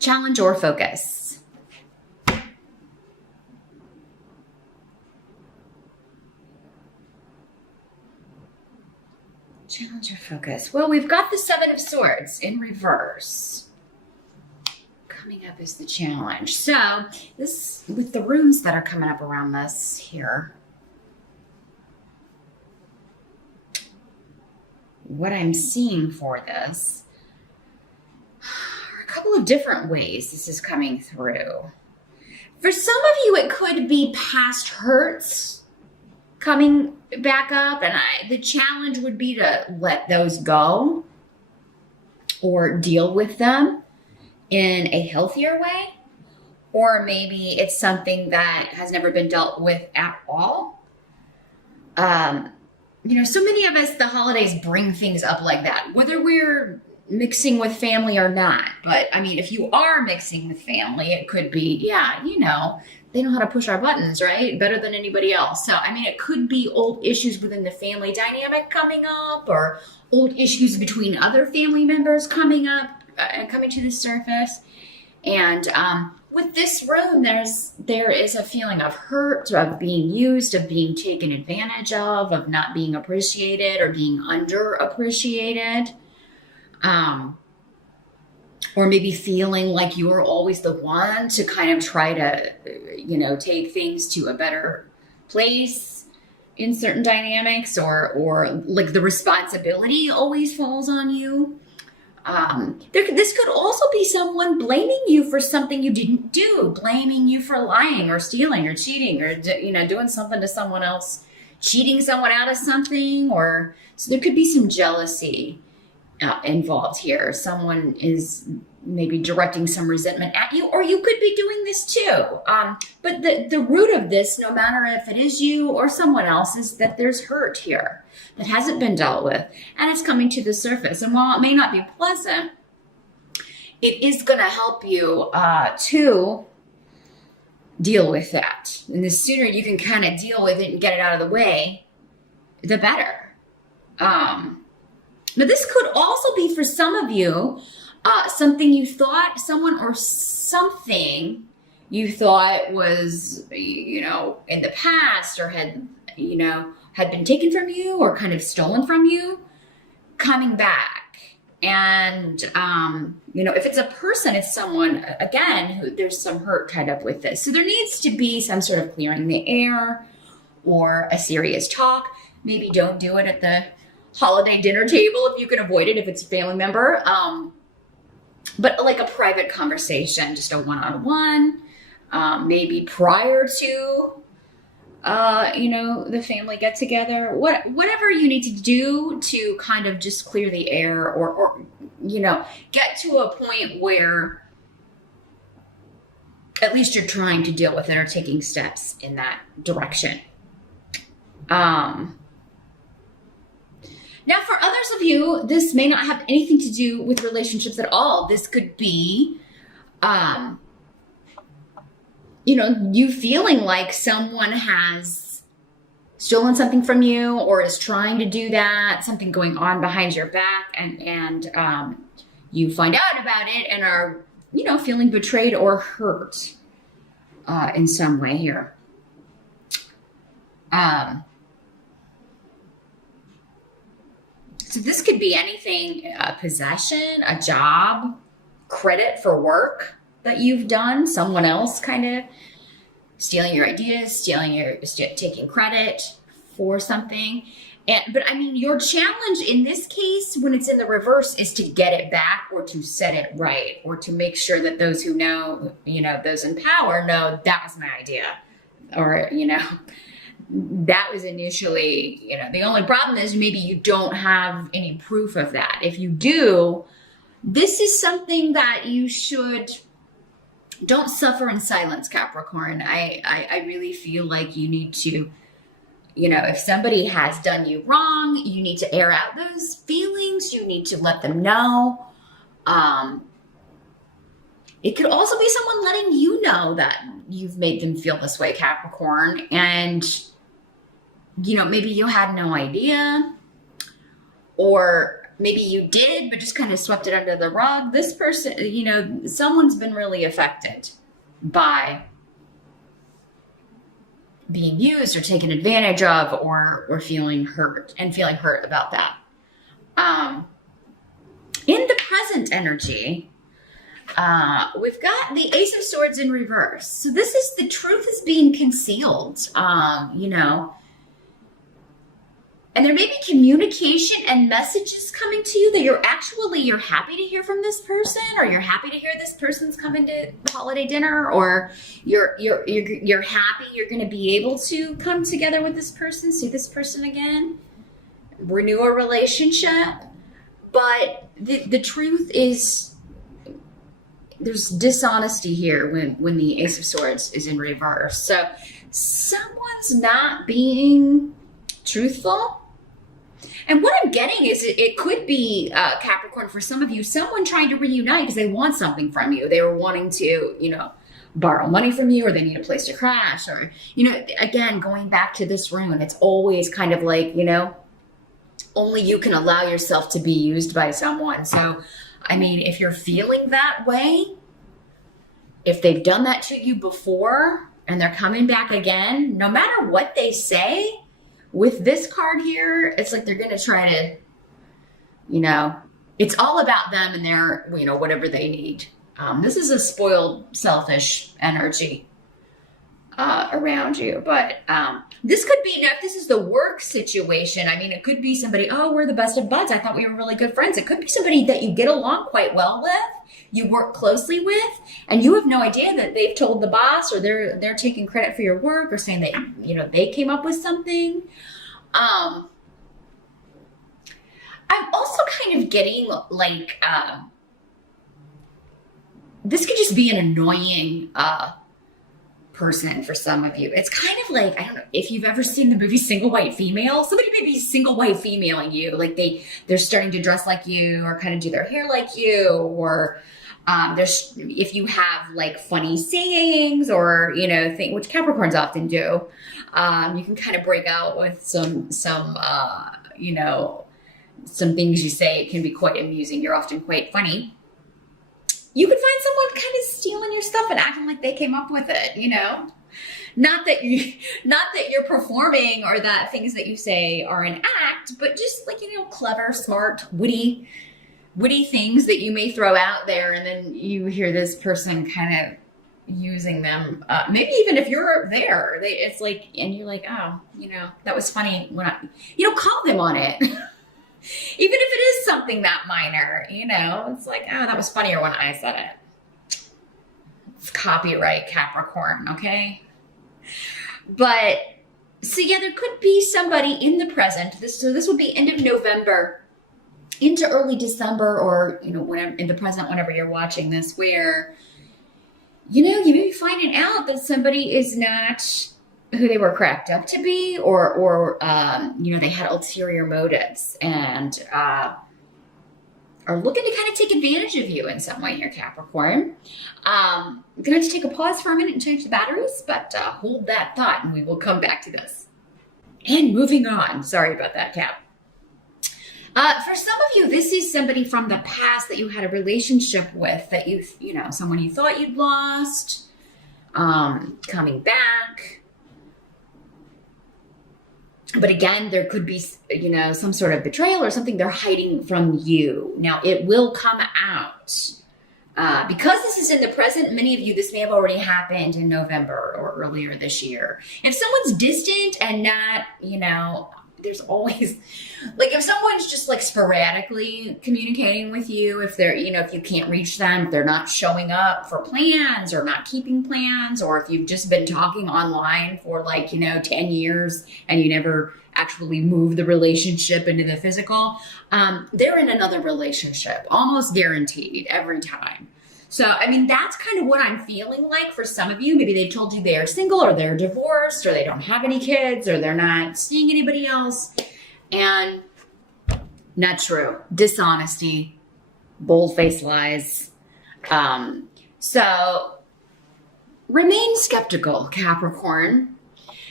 Challenge or focus? Challenge or focus? Well, we've got the Seven of Swords in reverse. Coming up is the challenge. So this, with the runes that are coming up around this here, what I'm seeing for this are a couple of different ways this is coming through. For some of you, it could be past hurts coming back up, and the challenge would be to let those go or deal with them in a healthier way. Or maybe it's something that has never been dealt with at all. You know, so many of us, the holidays bring things up like that, whether we're mixing with family or not. But I mean, if you are mixing with family, it could be, yeah, you know, they know how to push our buttons, right? Better than anybody else. So, I mean, it could be old issues within the family dynamic coming up, or old issues between other family members coming up and coming to the surface. And with this rune, there is a feeling of hurt, of being used, of being taken advantage of not being appreciated or being underappreciated. Or maybe feeling like you're always the one to kind of try to, you know, take things to a better place in certain dynamics, or like the responsibility always falls on you. This could also be someone blaming you for something you didn't do, blaming you for lying or stealing or cheating, or, you know, doing something to someone else, cheating someone out of something. Or so there could be some jealousy involved here. Someone is maybe directing some resentment at you, or you could be doing this too. But the root of this, no matter if it is you or someone else, is that there's hurt here that hasn't been dealt with, and it's coming to the surface. And while it may not be pleasant, it is going to help you to deal with that. And the sooner you can kind of deal with it and get it out of the way, the better. But this could also be, for some of you, something you thought someone or something you thought was, you know, in the past, or had, you know, had been taken from you or kind of stolen from you, coming back. And, you know, if it's a person, it's someone, again, who there's some hurt tied up with this. So there needs to be some sort of clearing the air or a serious talk. Maybe don't do it at the holiday dinner table if you can avoid it, if it's a family member. But like a private conversation, just a one-on-one, maybe prior to, you know, the family get together, whatever you need to do to kind of just clear the air, or, you know, get to a point where at least you're trying to deal with it or taking steps in that direction. Now, for others of you, this may not have anything to do with relationships at all. This could be, you know, you feeling like someone has stolen something from you or is trying to do that, something going on behind your back, and you find out about it and are, you know, feeling betrayed or hurt in some way here. So this could be anything, a possession, a job, credit for work that you've done, someone else kind of stealing your ideas, taking credit for something. But I mean, your challenge in this case, when it's in the reverse, is to get it back, or to set it right, or to make sure that those who know, you know, those in power know that was my idea, or, you know, that was initially, you know, the only problem is maybe you don't have any proof of that. If you do, this is something that you don't suffer in silence, Capricorn. I really feel like you need to, you know, if somebody has done you wrong, you need to air out those feelings. You need to let them know. It could also be someone letting you know that you've made them feel this way, Capricorn. And, you know, maybe you had no idea, or maybe you did, but just kind of swept it under the rug. This person, you know, someone's been really affected by being used or taken advantage of, or feeling hurt about that. In the present energy, we've got the Ace of Swords in reverse. So this is the truth is being concealed, you know, and there may be communication and messages coming to you that you're happy to hear from this person, or you're happy to hear this person's coming to holiday dinner, or you're happy you're going to be able to come together with this person, see this person again, renew a relationship. But the truth is, there's dishonesty here when the Ace of Swords is in reverse. So someone's not being truthful. And what I'm getting is it could be, Capricorn, for some of you, someone trying to reunite because they want something from you. They were wanting to, you know, borrow money from you, or they need a place to crash, or, you know, again, going back to this rune, it's always kind of like, you know, only you can allow yourself to be used by someone. So, I mean, if you're feeling that way, if they've done that to you before and they're coming back again, no matter what they say, with this card here, it's like they're going to try to, you know, it's all about them and their, you know, whatever they need. This is a spoiled, selfish energy around you. But this could be, now if this is the work situation, I mean, it could be somebody, oh, we're the best of buds. I thought we were really good friends. It could be somebody that you get along quite well with, you work closely with, and you have no idea that they've told the boss, or they're taking credit for your work, or saying that, you know, they came up with something. I'm also kind of getting like, this could just be an annoying person for some of you. It's kind of like, I don't know if you've ever seen the movie Single White Female. Somebody may be single white femaling you, like they're starting to dress like you, or kind of do their hair like you, or there's, if you have like funny sayings, or, you know, which Capricorns often do, you can kind of break out with some you know, some things you say. It can be quite amusing. You're often quite funny. You could find someone kind of stealing your stuff and acting like they came up with it, you know? Not that you're performing, or that things that you say are an act, but just like, you know, clever, smart, witty things that you may throw out there, and then you hear this person kind of using them. Maybe even if you're there, it's like, and you're like, oh, you know, that was funny when you know, call them on it. Even if it is something that minor, you know, it's like, oh, that was funnier when I said it. It's copyright, Capricorn, okay? But, so yeah, there could be somebody in the present. So this would be end of November into early December, or, you know, whenever, in the present, whenever you're watching this, where, you know, you may be finding out that somebody is not who they were cracked up to be, or you know, they had ulterior motives and are looking to kind of take advantage of you in some way here, Capricorn. I'm going to have to take a pause for a minute and change the batteries, but hold that thought and we will come back to this. And moving on. Sorry about that, Cap. For some of you, this is somebody from the past that you had a relationship with, that you know, someone you thought you'd lost, coming back. But again, there could be, you know, some sort of betrayal or something they're hiding from you. Now, it will come out. Because this is in the present, many of you, this may have already happened in November or earlier this year. If someone's distant and not, you know, there's always, like, if someone's just like sporadically communicating with you, if they're, you know, if you can't reach them, if they're not showing up for plans or not keeping plans, or if you've just been talking online for like, you know, 10 years and you never actually move the relationship into the physical, they're in another relationship, almost guaranteed every time. So, I mean, that's kind of what I'm feeling like for some of you. Maybe they've told you they are single, or they're divorced, or they don't have any kids, or they're not seeing anybody else. And not true. Dishonesty, bold-faced lies. So remain skeptical, Capricorn.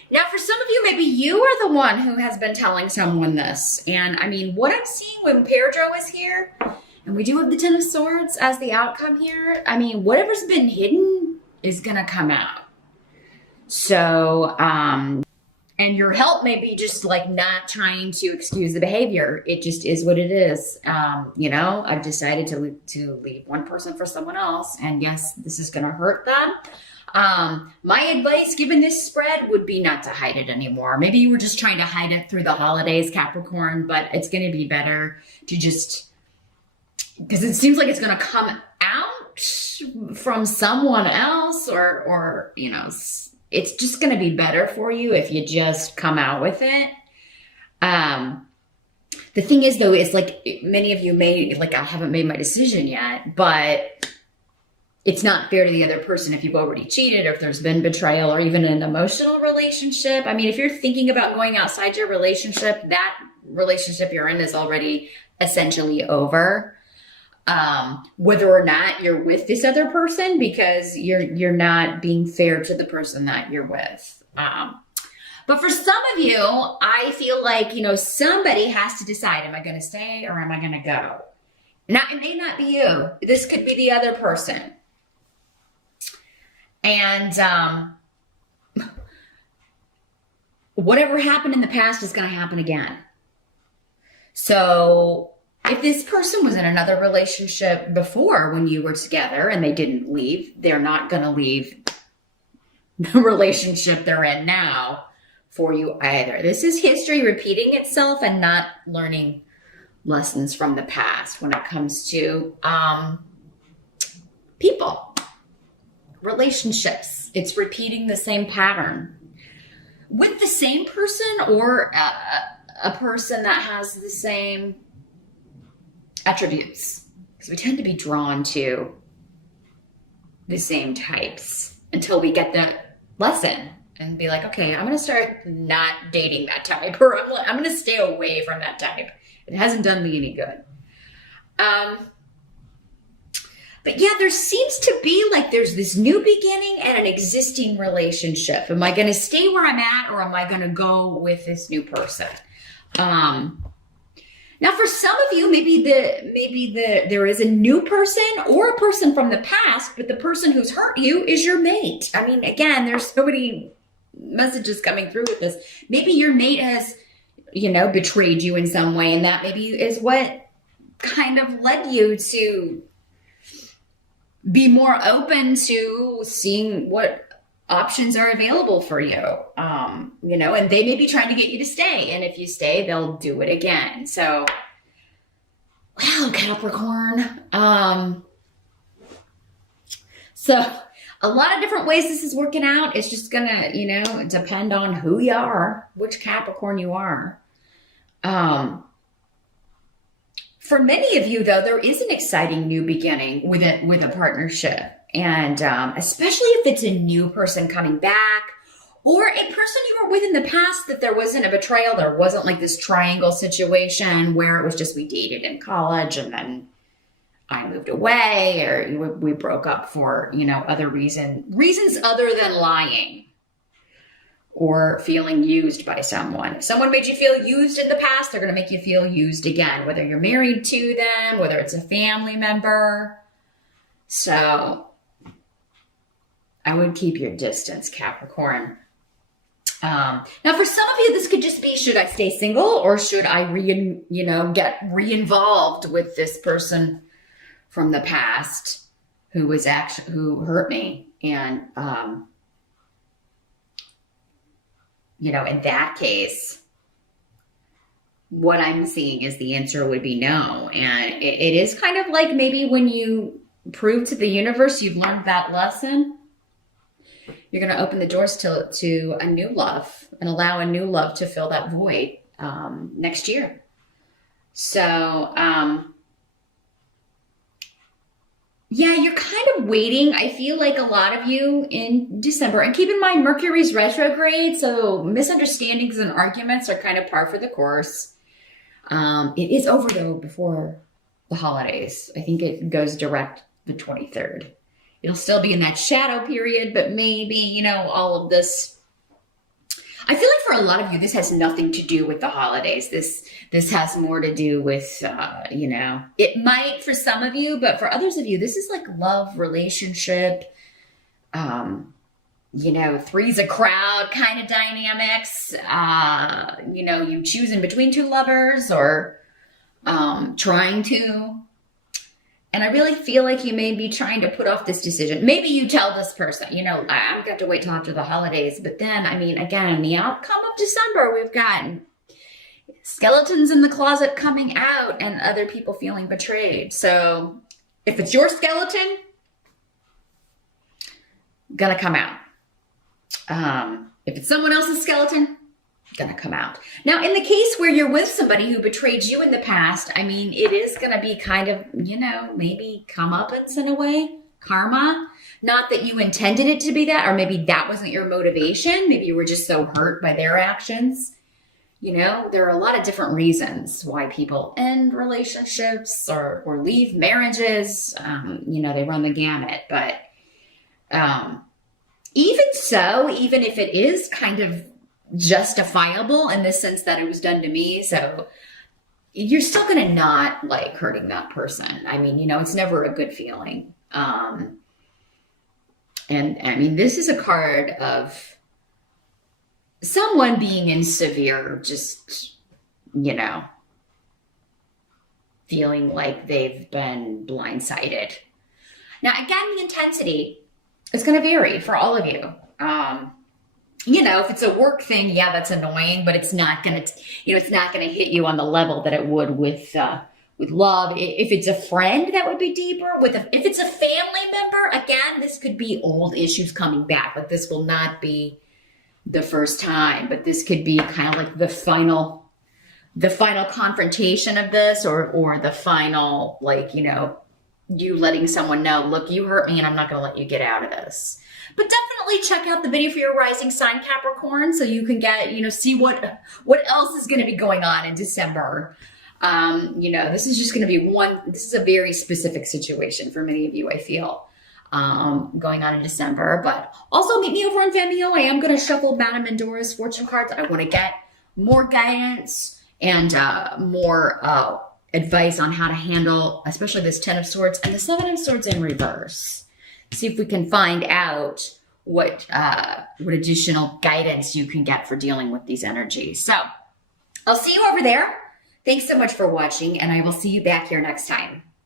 Now, for some of you, maybe you are the one who has been telling someone this. And I mean, what I'm seeing when Pedro is here, and we do have the Ten of Swords as the outcome here, I mean, whatever's been hidden is going to come out. So, and your help may be just like not trying to excuse the behavior. It just is what it is. You know, I've decided to leave one person for someone else. And yes, this is going to hurt them. My advice given this spread would be not to hide it anymore. Maybe you were just trying to hide it through the holidays, Capricorn, but it's going to be better to just, because it seems like it's going to come out from someone else or, you know, it's just going to be better for you if you just come out with it. The thing is, though, is like many of you may, like, I haven't made my decision yet, but it's not fair to the other person if you've already cheated or if there's been betrayal or even an emotional relationship. I mean, if you're thinking about going outside your relationship, that relationship you're in is already essentially over. Whether or not you're with this other person, because you're not being fair to the person that you're with. But for some of you, I feel like, you know, somebody has to decide, am I going to stay or am I going to go? Now, it may not be you. This could be the other person. And whatever happened in the past is going to happen again. So if this person was in another relationship before when you were together and they didn't leave, they're not going to leave the relationship they're in now for you either. This is history repeating itself and not learning lessons from the past when it comes to people, relationships. It's repeating the same pattern with the same person or a person that has the same attributes, because we tend to be drawn to the same types until we get that lesson and be like, okay, I'm going to start not dating that type, or I'm going to stay away from that type. It hasn't done me any good. But yeah, there seems to be like there's this new beginning and an existing relationship. Am I going to stay where I'm at, or am I going to go with this new person? Now, for some of you, maybe there is a new person or a person from the past, but the person who's hurt you is your mate. I mean, again, there's so many messages coming through with this. Maybe your mate has, you know, betrayed you in some way, and that maybe is what kind of led you to be more open to seeing what options are available for you, you know, and they may be trying to get you to stay. And if you stay, they'll do it again. So, wow, Capricorn. So a lot of different ways this is working out. It's just gonna, you know, depend on who you are, which Capricorn you are. For many of you, though, there is an exciting new beginning with a partnership. And especially if it's a new person coming back, or a person you were with in the past that there wasn't a betrayal, there wasn't like this triangle situation where it was just we dated in college and then I moved away, or we broke up for, you know, other reasons other than lying or feeling used by someone. If someone made you feel used in the past, they're going to make you feel used again, whether you're married to them, whether it's a family member. So I would keep your distance, Capricorn. Now, for some of you, this could just be, should I stay single, or should I get re-involved with this person from the past who hurt me? And, you know, in that case, what I'm seeing is the answer would be no. And it is kind of like maybe when you prove to the universe you've learned that lesson, you're going to open the doors to a new love and allow a new love to fill that void next year. So, yeah, you're kind of waiting. I feel like a lot of you in December, and keep in mind Mercury's retrograde, so misunderstandings and arguments are kind of par for the course. It is over though before the holidays. I think it goes direct the 23rd. It'll still be in that shadow period, but maybe, you know, all of this I feel like for a lot of you, this has nothing to do with the holidays. This has more to do with, it might for some of you, but for others of you, this is like love, relationship, three's a crowd kind of dynamics. You choosing between two lovers or trying to. And I really feel like you may be trying to put off this decision. Maybe you tell this person, I've got to wait till after the holidays. But then, again, the outcome of December, we've got skeletons in the closet coming out and other people feeling betrayed. So if it's your skeleton, gonna come out. If it's someone else's skeleton, gonna come out. Now, in the case where you're with somebody who betrayed you in the past, it is gonna be kind of, maybe comeuppance in a way, karma. Not that you intended it to be that, or maybe that wasn't your motivation. Maybe you were just so hurt by their actions. There are a lot of different reasons why people end relationships or leave marriages. They run the gamut, but even so, even if it is kind of justifiable in the sense that it was done to me, so you're still going to not like hurting that person. It's never a good feeling. This is a card of someone being in severe, just, feeling like they've been blindsided. Now, again, the intensity is going to vary for all of you. If it's a work thing, yeah, that's annoying, but it's not going to, it's not going to hit you on the level that it would with love. If it's a friend, that would be deeper. If it's a family member, again, this could be old issues coming back. Like this will not be the first time, but this could be kind of like the final confrontation of this, or the final, you letting someone know, look, you hurt me and I'm not going to let you get out of this. But definitely check out the video for your rising sign, Capricorn, so you can get, see what else is going to be going on in December. This is just going to be this is a very specific situation for many of you, I feel, going on in December. But also meet me over on Vimeo. I am going to shuffle Madame Mendora's fortune cards. I want to get more guidance and more advice on how to handle, especially this 10 of Swords and the 7 of Swords in reverse. See if we can find out what additional guidance you can get for dealing with these energies. So I'll see you over there. Thanks so much for watching, and I will see you back here next time.